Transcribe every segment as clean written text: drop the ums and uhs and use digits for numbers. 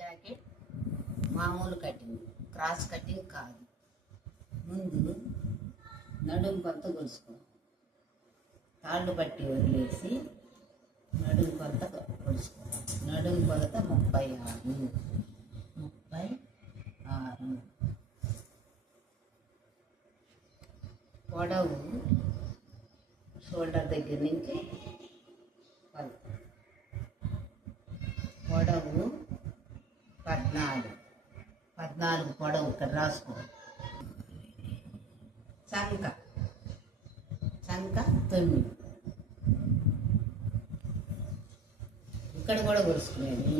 Jacket మామూలు cutting, cross cutting కాదు. ముందు నడుము కొలత కొలుసుకోవాలి. తాళ్ళు పట్టి వదిలేసి నడుము కొలత కొలుసుకోవాలి. నడుము కొలత 36. పొడవు షోల్డర్ దగ్గర నుంచి పొడవు 14 పొడవు ఇక్కడ రాసుకోవాలి. చంక 9. ఇక్కడ కూడా కొలుసుకునేది.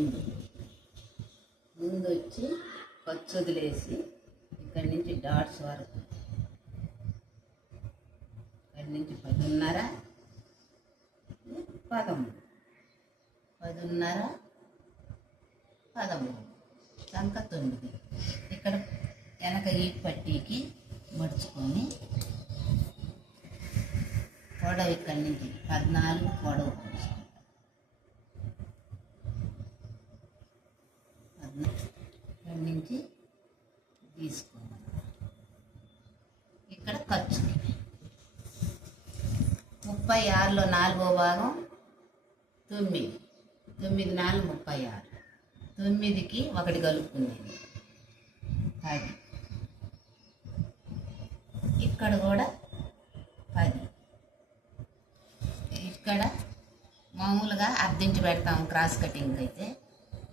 ముందు వచ్చి ఖర్చు వదిలేసి ఇక్కడి నుంచి డాట్స్ వరకు, ఇక్కడి నుంచి 10:30, 13, చంక 9. ఇక్కడ వెనక ఈ పట్టీకి మడుచుకొని పొడవు ఇక్కడి నుంచి 14 పొడవు కొలుసుకుంటాం. ఇక్కడి నుంచి తీసుకోవాలి. ఇక్కడ ఖర్చు 36లో 4వ భాగం 9. 9 4 36. 9కి 1 కలుపుకునేది 10. ఇక్కడ కూడా 10. ఇక్కడ మామూలుగా అర్ధించి పెడతాం క్రాస్ కటింగ్ అయితే.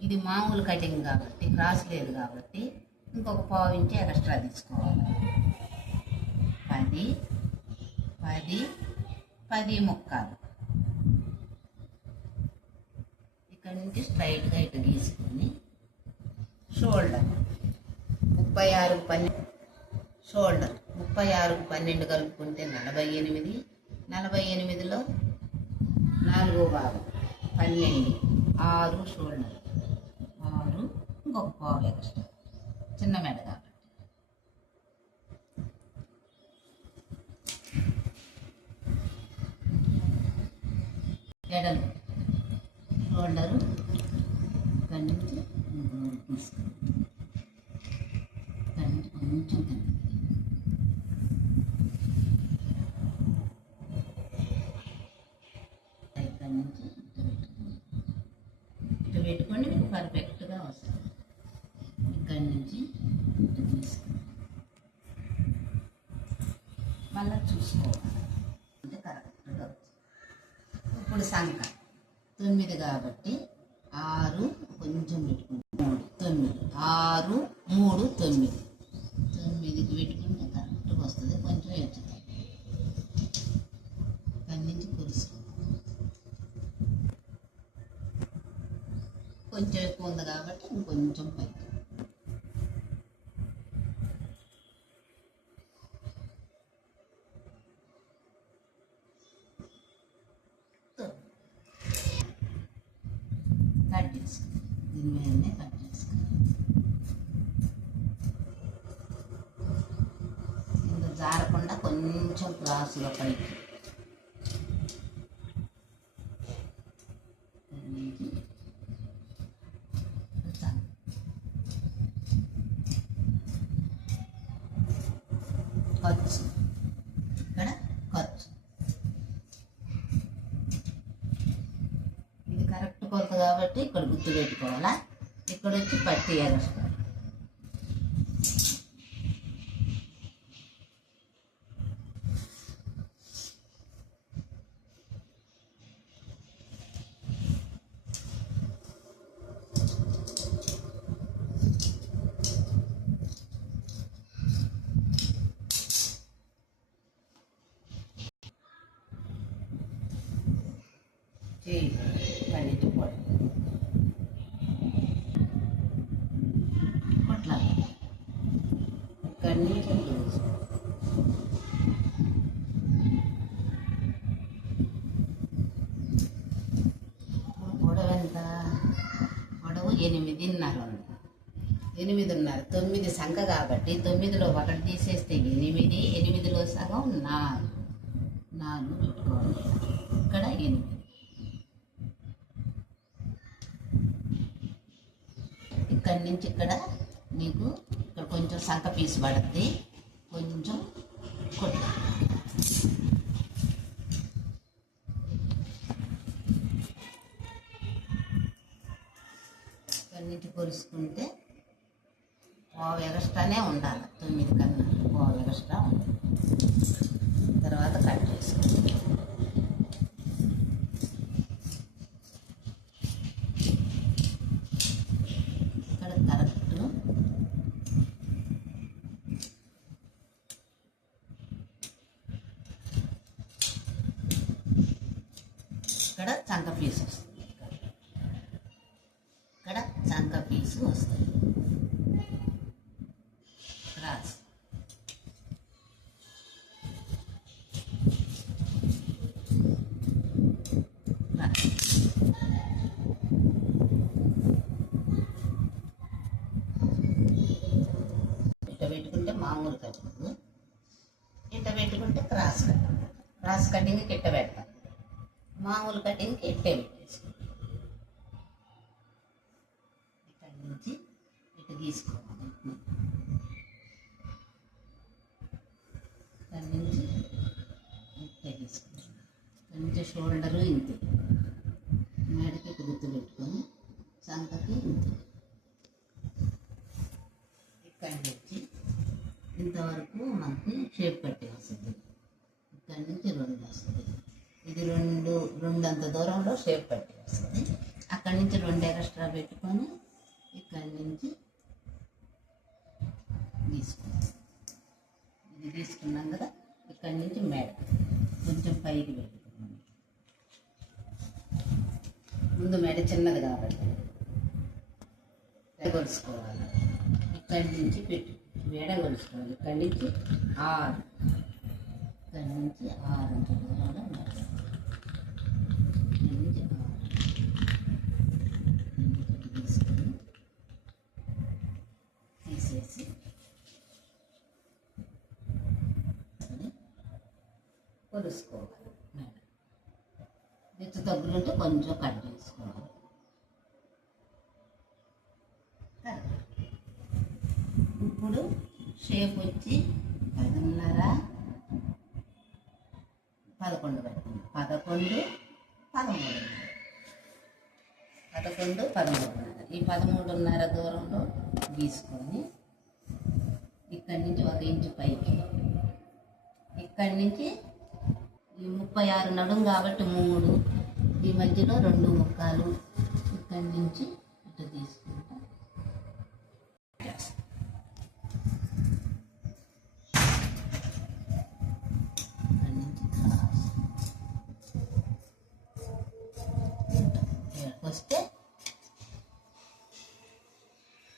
ఇది మామూలు కటింగ్ కాబట్టి, క్రాస్ లేదు కాబట్టి ఇంకొక 1/4 ఇంచ్ ఎక్స్ట్రా తీసుకోవాలి. 10, 10.75. ఇక్కడ నుంచి స్ట్రైట్గా ఇటు గీసుకొని షోల్డర్ 36 12 షోల్డర్ 36 12 కలుపుకుంటే 48. 48లో 4వ భాగం 12. 6 షోల్డర్, 6 ఇంకొక 1/4 ఎక్స్ట్రా, చిన్న మెడ కాబట్టి. ఎడలు షోల్డరు ఇక్కడి నుంచి తీసుకుంటాం. ఇక్కడి నుంచి కొంచెం ఇక్కడి నుంచి ఇటు పెట్టుకొని మీకు పర్ఫెక్ట్గా వస్తుంది. ఇక్కడి నుంచి ఇటు తీసుకుంటాం. మళ్ళీ చూసుకోవాలి అంటే కరెక్ట్గా వచ్చింది. ఇప్పుడు సంఖ 9 కాబట్టి 6 కొంచెం పెట్టుకుంటాం. 9 6 3 9. 9కి పెట్టుకుంటే కరెక్ట్గా వస్తుంది. కొంచెం ఎత్తుతుంది. ఇక్కడి నుంచి కొలుసుకోవాలి. కొంచెం ఎక్కువ ఉంది కాబట్టి ఇంకొంచెం పైకి. కట్ చేసుకోండి. దీని మీదనే కట్ చేసుకోండి. ఇంకా జారకుండా కొంచెం క్రాసులో పైకి. ఖర్చు ఇక్కడ ఖర్చు. ఇది కరెక్ట్ కొలత కాబట్టి ఇక్కడ గుర్తు పెట్టుకోవాలా. ఇక్కడ వచ్చి పట్టి ఎగస్ట్రా. కలిసి కొట్ల ఇక్కడి నుంచి పొడవు ఎంత? పొడవు 8.5 ఉంది. 8.5. 9 సంఖ కాబట్టి 9లో 1 తీసేస్తే 8. 8లో సగం 4 పెట్టుకోవాలి. ఇక్కడ 8. ఇక్కడి నుంచి ఇక్కడ నీకు ఇక్కడ కొంచెం సంక పీసు పడుతుంది, కొంచెం కొట్టు. ఇక్కడి నుంచి కొలుసుకుంటే పావు ఎగస్ట్రానే ఉండాలి, 9 కన్నా పావు ఎగస్ట్రా ఉండాలి. తర్వాత కట్ చేసుకోండి. ఇక్కడ కరెక్ట్ ఇక్కడ చంక పీసు వస్తుంది, ఇక్కడ చంక పీసు వస్తుంది. క్రాస్ ఇట్ట పెట్టుకుంటే మామూలు కటింగ్, ఇట్ట పెట్టుకుంటే క్రాస్ కటింగ్. క్రాస్ కటింగ్కి ఇట్ట పెడతాం, మామూలు కటింగ్కి ఇట్టే పెట్టేసుకుంటాం. ఇక్కడి నుంచి ఇటు గీసుకోవాలి, ఇక్కడి నుంచి ఇట్టే గీసుకుంటాం. ఇక్కడి నుంచి షోల్డరు ఇంతే, మెడకి గుర్తు పెట్టుకొని సంతకి ఇంతే. ఇక్కడి నుంచి ఇంతవరకు మనకి షేప్ కట్టే వస్తుంది. ఇక్కడి నుంచి 2 వస్తుంది, ఇది రెండంత దూరంలో షేప్ పట్టి వస్తుంది. అక్కడి నుంచి 2 ఎక్స్ట్రా పెట్టుకొని ఇక్కడి నుంచి తీసుకున్నాం. ఇది తీసుకున్నాం కదా, ఇక్కడి నుంచి మెడ కొంచెం పైకి పెట్టుకున్నాం. ముందు మెడ చిన్నది కాబట్టి కొలుసుకోవాలి. ఇక్కడి నుంచి పెట్టి మెడ కొలుసుకోవాలి. ఇక్కడి నుంచి 6, ఇక్కడి నుంచి 6 ఇంచు దూరంలో మెడ. తీసుకొని తీసేసి కొలుసుకోవాలి. ఎత్తు తగ్గులుంటే కొంచెం కట్ చేసుకోవాలి. ఇప్పుడు షేప్ వచ్చి 10:30, 11 పెట్టండి. 11, 13. ఈ 13:30 దూరంలో గీసుకొని ఇక్కడి నుంచి 1 ఇంచు పైకి, ఇక్కడి నుంచి ఈ 36 నడుం కాబట్టి 3, ఈ మధ్యలో 2 ముక్కాలు. ఇక్కడి నుంచి ఇట్లా తీసుకుంటా ఇక్కడి నుంచి వస్తే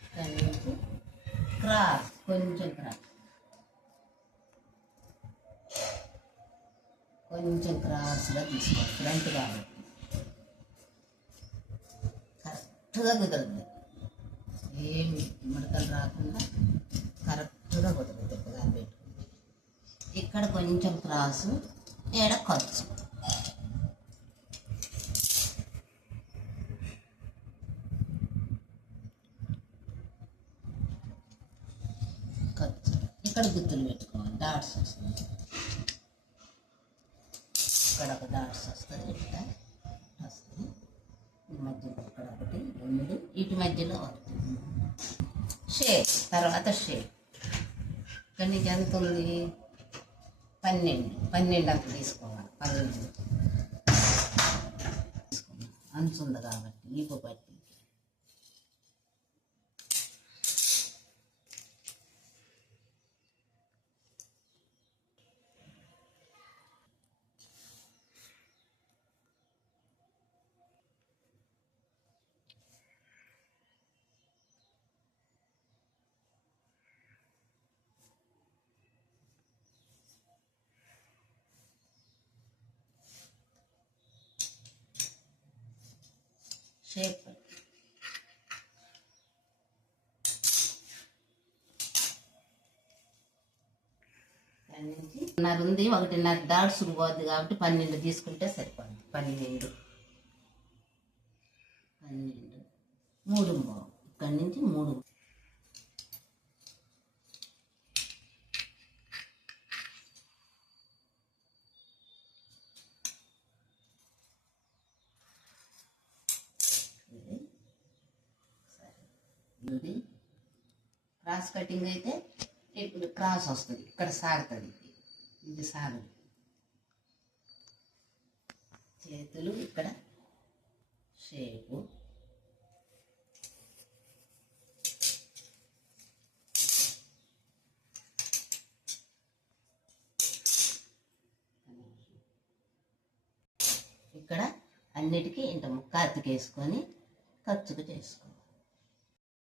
ఇక్కడి నుంచి క్రాస్, కొంచెం క్రాస్గా తీసుకోవాలి. ఫ్రంట్ కాబట్టి కరెక్ట్గా కుదరదు, ఏమి ముడతలు రాకుండా కరెక్ట్గా కుదరదు. దాన్ని పెట్టుకుంటే ఇక్కడ కొంచెం క్రాసు, ఏడ ఖర్చు. ఇక్కడ గుర్తులు పెట్టుకోవాలి, డాట్స్ వస్తుంది. ఇక్కడ ఒక డాట్స్ వస్తుంది, ఇట్లా వస్తుంది. ఈ మధ్యలో ఇక్కడ 1, 2, వీటి మధ్యలో వస్తుంది షేప్. తర్వాత షేప్ ఇక్కడి నుంచి ఎంత ఉంది? 12 అంత తీసుకోవాలి. 12 అంచు ఉంది కాబట్టి ఈపు పట్టి షేప్. నుంచి 1.5 ఉంది, 1.5 డాట్స్ పోద్ది కాబట్టి 12 తీసుకుంటే సరిపోద్ది. 12, 3 ఇక్కడ ఇక్కడి నుంచి 3 ఇది క్రాస్ కటింగ్ అయితే ఇప్పుడు క్రాస్ వస్తుంది, ఇక్కడ సాగుతుంది, ఇది సాగదు. చేతులు ఇక్కడ షేపు, ఇక్కడ అన్నిటికీ ఇంత ముక్క అతికేసుకొని ఖర్చుకు చేసుకోవాలి.